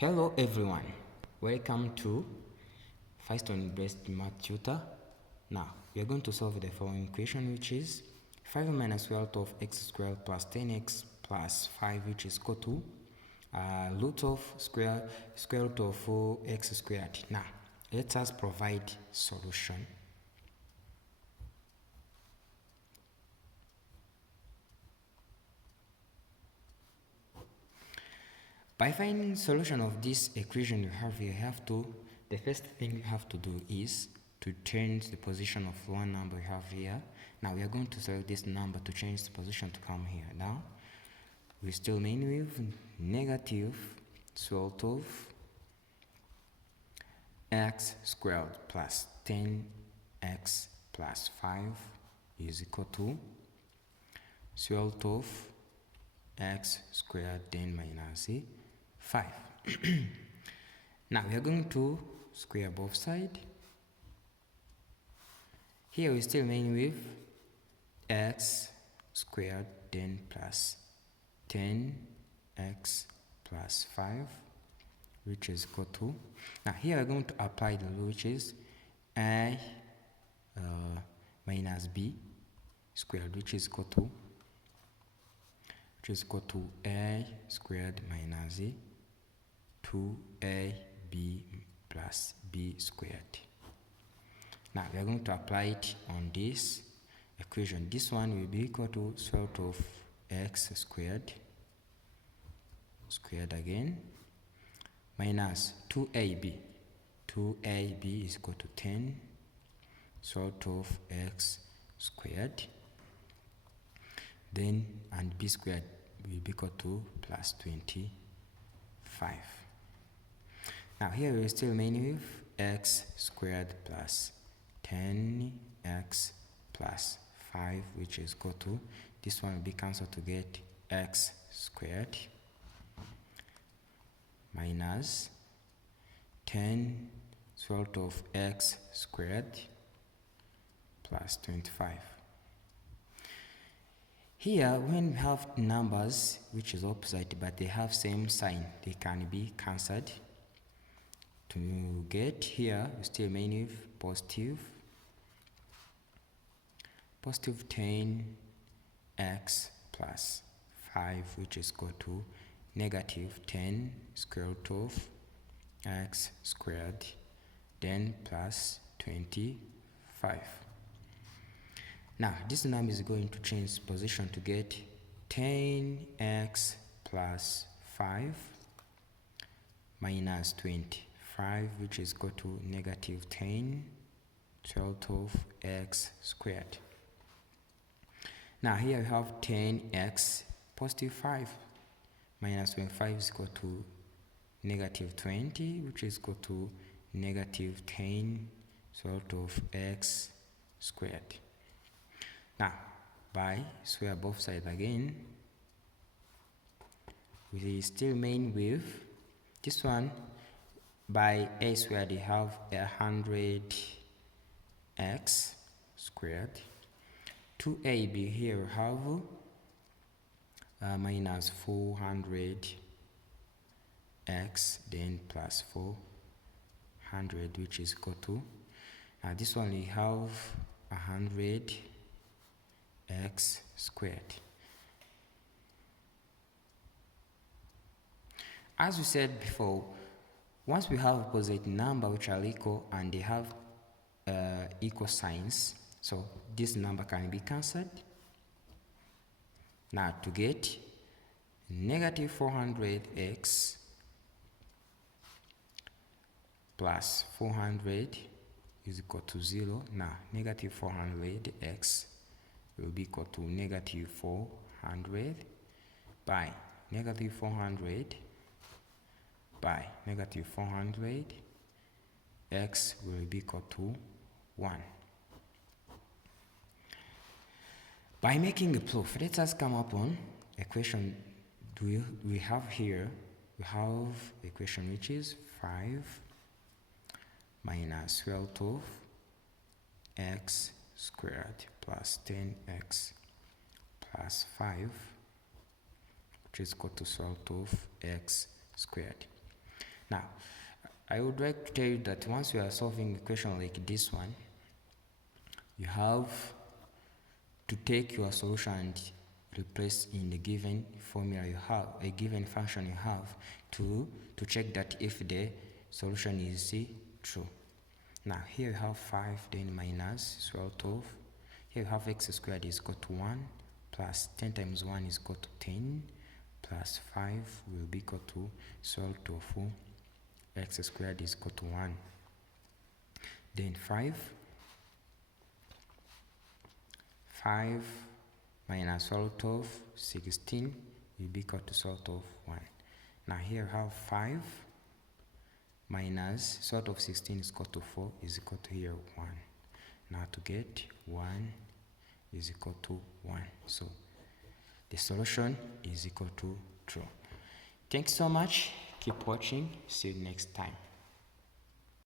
Hello everyone, welcome to Firestone Breast Math Tutor. Now we are going to solve the following equation, which is 5 minus square root of x squared plus 10x plus 5, which is equal to root of square root of 4x squared. Now let us provide solution. By finding solution of this equation you have here, the first thing you have to do is to change the position of one number you have here. Now we are going to select this number to change the position to come here. Now we still remain with negative square root of x squared plus 10x plus 5 is equal to square root of x squared then minus 5. Now we are going to square both sides. Here we still remain with x squared then plus 10x plus 5, which is equal to, now here we are going to apply the rule, which is a minus b squared, which is equal to a squared minus 2ab plus b squared. Now we are going to apply it on this equation. This one will be equal to square root of x squared again minus 2ab. 2ab is equal to 10 square root of x squared, then and b squared will be equal to plus 25. Now here we still remain with x squared plus 10x plus 5, which is equal to, this one will be cancelled to get x squared minus 10 square root of x squared plus 25. Here, when we have numbers which is opposite but they have same sign, they can be cancelled. To get here, we still remain with positive 10x plus 5, which is equal to negative 10 square root of x squared then plus 25. Now this number is going to change position to get 10x plus 5 minus 25, which is equal to negative 10 square root of x squared. Now here we have 10x positive 5 minus 25 is equal to negative 20, which is equal to negative 10 square root of x squared. Now, by square both sides again, we still remain with this one. By a squared, we have 100x squared. 2ab here we have minus 400x then plus 400, which is equal to, now this one we have 100 x squared. As we said before, once we have opposite number which are equal and they have equal signs, so this number can be cancelled. Now to get negative 400x plus 400 is equal to 0. Now negative 400x will be equal to negative 400 by negative 400 by negative 400, x will be equal to 1. By making a proof, let us come up on equation we have here. We have equation which is 5 minus square root of x squared plus 10x plus 5, which is equal to square root of x squared. Now, I would like to tell you that once you are solving a question like this one, you have to take your solution and replace in the given formula you have, a given function you have, to check that if the solution is true. Now here you have 5, then minus 12. Here you have x squared is equal to 1, plus 10 times 1 is equal to 10, plus 5 will be equal to 12 x squared is equal to 1. Then 5 minus 12, 16 will be equal to 1. Now here you have 5 minus 16 is equal to 4 is equal to here 1. Now to get 1 is equal to 1. So the solution is equal to true. Thanks so much. Keep watching. See you next time.